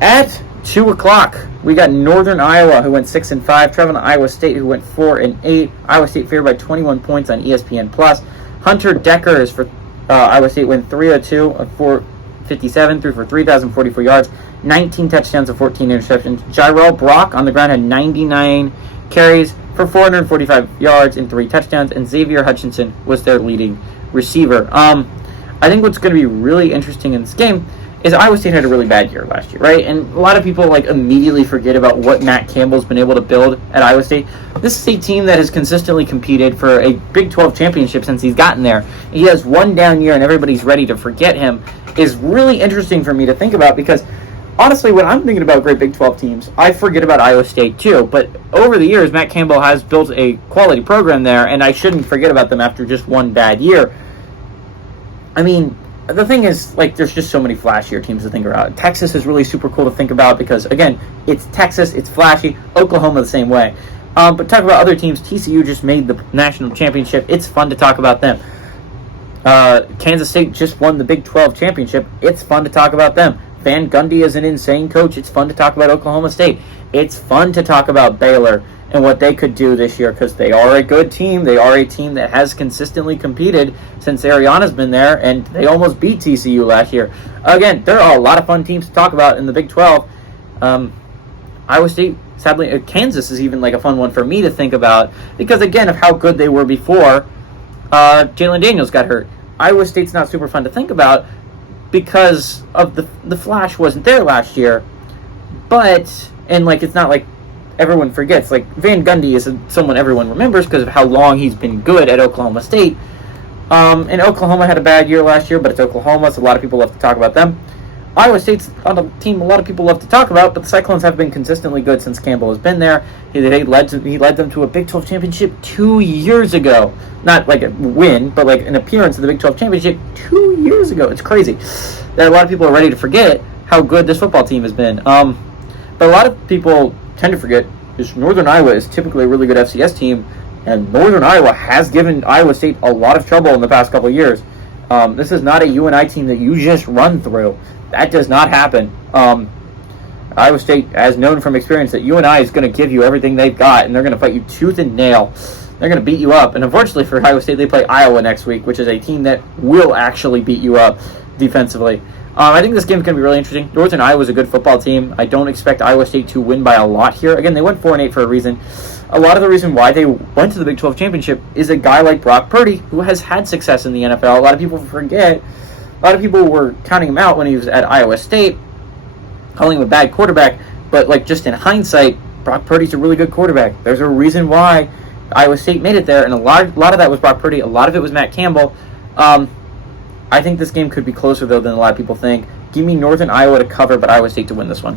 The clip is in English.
At 2 o'clock, we got Northern Iowa, who went 6-5, traveling to Iowa State, who went 4-8. Iowa State favored by 21 points on ESPN Plus. Hunter Decker is for Iowa State, went 302 of 457, threw for 3,044 yards, 19 touchdowns and 14 interceptions. Jirel Brock on the ground had 99 carries for 445 yards and 3 touchdowns, and Xavier Hutchinson was their leading receiver. I think what's going to be really interesting in this game is Iowa State had a really bad year last year, right? And a lot of people immediately forget about what Matt Campbell's been able to build at Iowa State. This is a team that has consistently competed for a Big 12 championship since he's gotten there. He has one down year and everybody's ready to forget him. Is really interesting for me to think about because honestly, when I'm thinking about great Big 12 teams, I forget about Iowa State too. But over the years, Matt Campbell has built a quality program there, and I shouldn't forget about them after just one bad year. I mean, the thing is, there's just so many flashier teams to think about. Texas is really super cool to think about because, again, it's Texas, it's flashy. Oklahoma the same way. But talk about other teams. TCU just made the national championship. It's fun to talk about them. Kansas State just won the Big 12 championship. It's fun to talk about them. Van Gundy is an insane coach. It's fun to talk about Oklahoma State. It's fun to talk about Baylor and what they could do this year because they are a good team. They are a team that has consistently competed since Ariana's been there, and they almost beat TCU last year. Again, there are a lot of fun teams to talk about in the Big 12. Iowa State, sadly, Kansas is even a fun one for me to think about because, again, of how good they were before Jalen Daniels got hurt. Iowa State's not super fun to think about because of the flash wasn't there last year. But, and it's not like everyone forgets. Van Gundy is someone everyone remembers because of how long he's been good at Oklahoma State. And Oklahoma had a bad year last year, but it's Oklahoma, so a lot of people love to talk about them. Iowa State's on a team a lot of people love to talk about, but the Cyclones have been consistently good since Campbell has been there. He led them to a Big 12 championship 2 years ago. Not a win, but an appearance in the Big 12 championship 2 years ago. It's crazy that a lot of people are ready to forget how good this football team has been. But a lot of people tend to forget is Northern Iowa is typically a really good FCS team, and Northern Iowa has given Iowa State a lot of trouble in the past couple of years. This is not a UNI team that you just run through. That does not happen. Iowa State has known from experience that UNI is going to give you everything they've got, and they're going to fight you tooth and nail. They're going to beat you up. And unfortunately for Iowa State, they play Iowa next week, which is a team that will actually beat you up defensively. I think this game is going to be really interesting. Northern Iowa is a good football team. I don't expect Iowa State to win by a lot here. Again, they went 4-8 for a reason. A lot of the reason why they went to the Big 12 championship is a guy like Brock Purdy, who has had success in the NFL. A lot of people forget. A lot of people were counting him out when he was at Iowa State, calling him a bad quarterback. But just in hindsight, Brock Purdy's a really good quarterback. There's a reason why Iowa State made it there, and a lot of that was Brock Purdy. A lot of it was Matt Campbell. I think this game could be closer, though, than a lot of people think. Give me Northern Iowa to cover, but Iowa State to win this one.